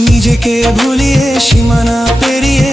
নিজেকে ভুলিয়ে সীমানা পেরিয়ে